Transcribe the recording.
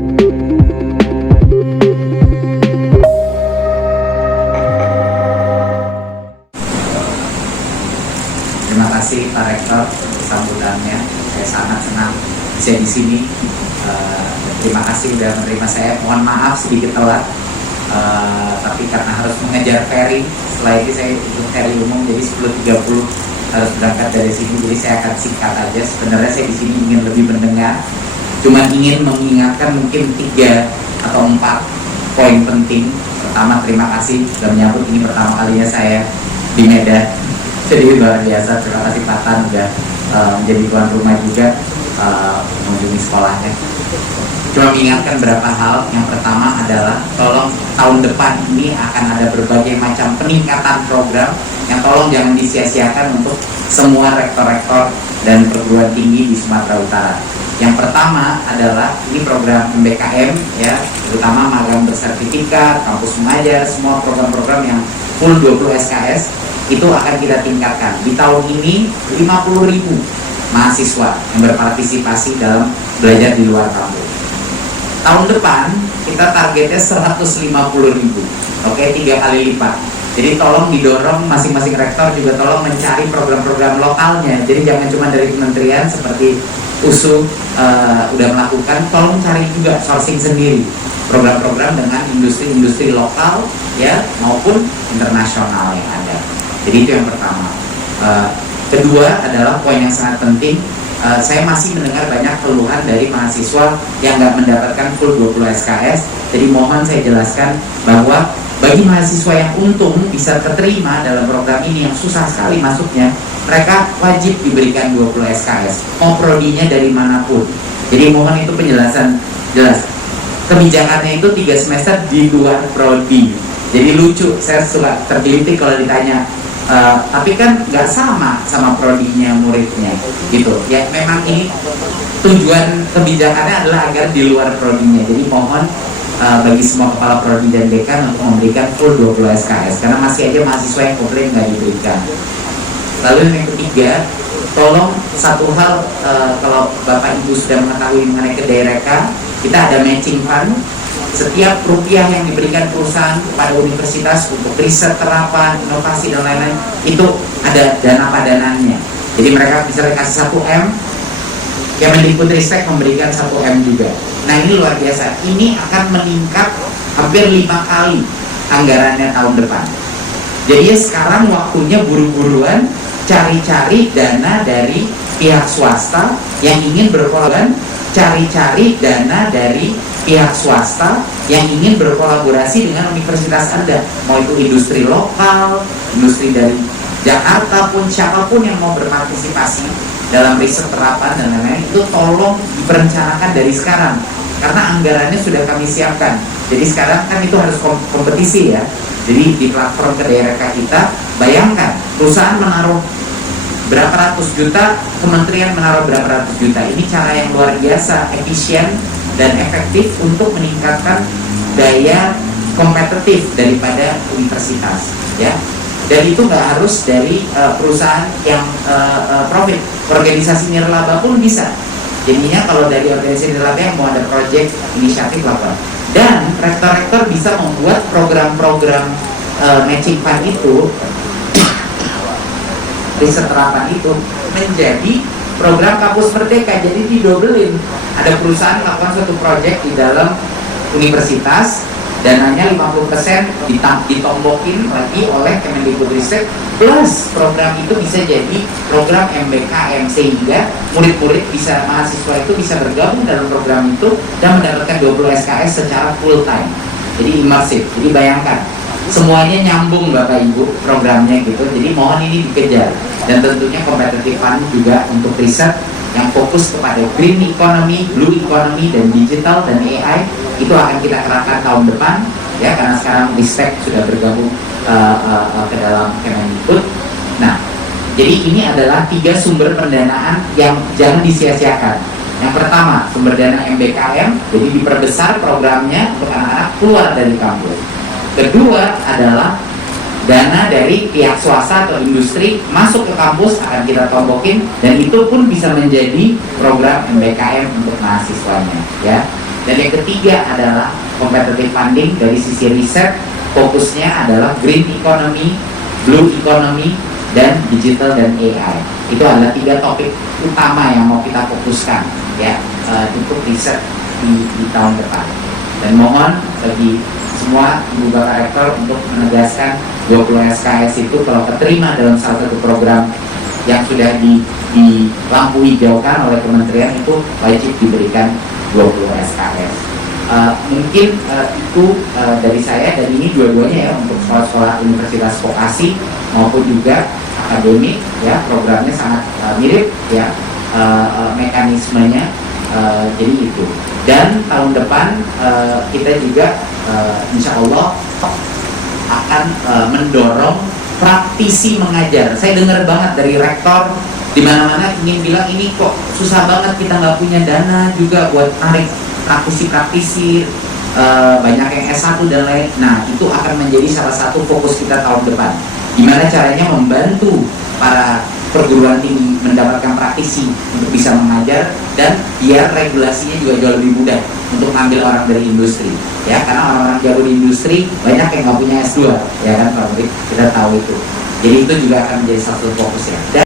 Terima kasih Pak Rektor untuk sambutannya. Saya sangat senang bisa di sini. Terima kasih sudah menerima saya. Mohon maaf sedikit telat, tapi karena harus mengejar ferry. Setelah itu saya ikut ferry umum, jadi 10.30 harus berangkat dari sini. Jadi saya akan singkat aja. Sebenarnya saya di sini ingin lebih mendengar, cuma ingin mengingatkan mungkin 3 atau 4 poin penting. Pertama, terima kasih sudah menyambut, ini pertama kalinya saya di Medan. Jadi luar biasa, terima kasih Pak Tan sudah menjadi tuan rumah juga mengunjungi sekolahnya. Cuma mengingatkan beberapa hal. Yang pertama adalah tolong tahun depan ini akan ada berbagai macam peningkatan program yang tolong jangan disia-siakan untuk semua rektor-rektor dan perguruan tinggi di Sumatera Utara. Yang pertama adalah ini program MBKM ya, terutama magang bersertifikat, kampus mengajar, semua program-program yang full 20 SKS itu akan kita tingkatkan. Di tahun ini 50.000 mahasiswa yang berpartisipasi dalam belajar di luar kampus. Tahun depan kita targetnya 150.000, oke, 3 kali lipat. Jadi tolong didorong masing-masing rektor juga tolong mencari program-program lokalnya. Jadi jangan cuma dari kementerian seperti USU udah melakukan, tolong cari juga sourcing sendiri program-program dengan industri-industri lokal ya maupun internasional yang ada. Jadi itu yang pertama. Kedua adalah poin yang sangat penting. Saya masih mendengar banyak keluhan dari mahasiswa yang nggak mendapatkan full 20 SKS. Jadi mohon saya jelaskan bahwa bagi mahasiswa yang untung bisa terima dalam program ini yang susah sekali masuknya, mereka wajib diberikan 20 SKS, mau prodinya dari manapun. Jadi mohon itu penjelasan jelas. Kebijakannya itu 3 semester di luar prodi. Jadi lucu, saya suka tergelitik kalau ditanya, tapi kan nggak sama prodinya muridnya gitu ya. Memang ini tujuan kebijakannya adalah agar di luar prodinya. Jadi mohon bagi semua kepala prodi dan dekan untuk memberikan full 20 SKS karena masih aja mahasiswa yang komplain nggak diberikan. Lalu yang ketiga, tolong satu hal, kalau Bapak Ibu sudah mengetahui mengenai Kedereka, kita ada matching fund. Setiap rupiah yang diberikan perusahaan kepada universitas untuk riset terapan, inovasi dan lain-lain, itu ada dana padanannya. Jadi mereka bisa kasih 1M, Kemendikbudristek memberikan 1M juga. Nah ini luar biasa, ini akan meningkat hampir 5 kali anggarannya tahun depan. Jadi sekarang waktunya buru-buruan cari-cari dana dari pihak swasta yang ingin berkolaborasi, cari-cari dana dari pihak swasta yang ingin berkolaborasi dengan universitas Anda, mau itu industri lokal, industri dari Jakarta pun, siapapun yang mau berpartisipasi dalam riset terapan dan lain-lain, itu tolong diperencanakan dari sekarang karena anggarannya sudah kami siapkan. Jadi sekarang kan itu harus kompetisi ya. Jadi di platform Kedereka kita, bayangkan perusahaan menaruh berapa ratus juta, kementerian menaruh berapa ratus juta. Ini cara yang luar biasa, efisien dan efektif untuk meningkatkan daya kompetitif daripada universitas ya. Dan itu nggak harus dari perusahaan yang profit, organisasi nirlaba pun bisa. Jadinya kalau dari organisasi nirlaba yang mau ada project inisiatif lakukan. Dan rektor-rektor bisa membuat program-program matching fund itu, riset terapan itu menjadi program kampus merdeka. Jadi didobelin, ada perusahaan melakukan suatu proyek di dalam universitas, dananya 50% ditombokin lagi oleh Kemendikbudristek, plus program itu bisa jadi program MBKM sehingga murid-murid bisa, mahasiswa itu bisa bergabung dalam program itu dan mendapatkan 20 SKS secara full time. Jadi imersif. Jadi bayangkan semuanya nyambung Bapak Ibu programnya gitu. Jadi mohon ini dikejar. Dan tentunya competitive fund juga untuk riset yang fokus kepada green economy, blue economy, dan digital dan AI itu akan kita kerahkan tahun depan ya, karena sekarang Ristek sudah bergabung ke dalam Kemendikbud. Nah, jadi ini adalah 3 sumber pendanaan yang jangan disia-siakan. Yang pertama, sumber dana MBKM, jadi diperbesar programnya untuk anak-anak keluar dari kampus. Kedua adalah dana dari pihak swasta atau industri masuk ke kampus akan kita tombokin, dan itu pun bisa menjadi program MBKM untuk mahasiswanya ya. Dan yang ketiga adalah competitive funding dari sisi riset, fokusnya adalah green economy, blue economy, dan digital dan AI. Itu adalah 3 topik utama yang mau kita fokuskan ya untuk riset di tahun depan. Dan mohon bagi semua Ibu Bapak Rektor untuk menegaskan 20 SKS itu kalau keterima dalam salah satu program yang sudah di lampu hijaukan oleh kementerian itu wajib diberikan 20 SKS. Mungkin itu dari saya, dan ini dua-duanya ya untuk sekolah-sekolah universitas vokasi maupun juga akademik ya, programnya sangat mirip ya, mekanismenya jadi itu. Dan tahun depan kita juga insya Allah akan mendorong praktisi mengajar. Saya dengar banget dari rektor di mana-mana ingin bilang ini kok susah banget, kita nggak punya dana juga buat tarik praktisi-praktisi, banyak yang S1 dan lain. Nah, itu akan menjadi salah satu fokus kita tahun depan. Gimana caranya membantu para perguruan tinggi mendapatkan praktisi untuk bisa mengajar, dan biar regulasinya juga jauh lebih mudah untuk mengambil orang dari industri ya, karena orang-orang jago di industri banyak yang nggak punya S2 ya kan Pak Murid, kita tahu itu. Jadi itu juga akan menjadi satu fokus ya. Dan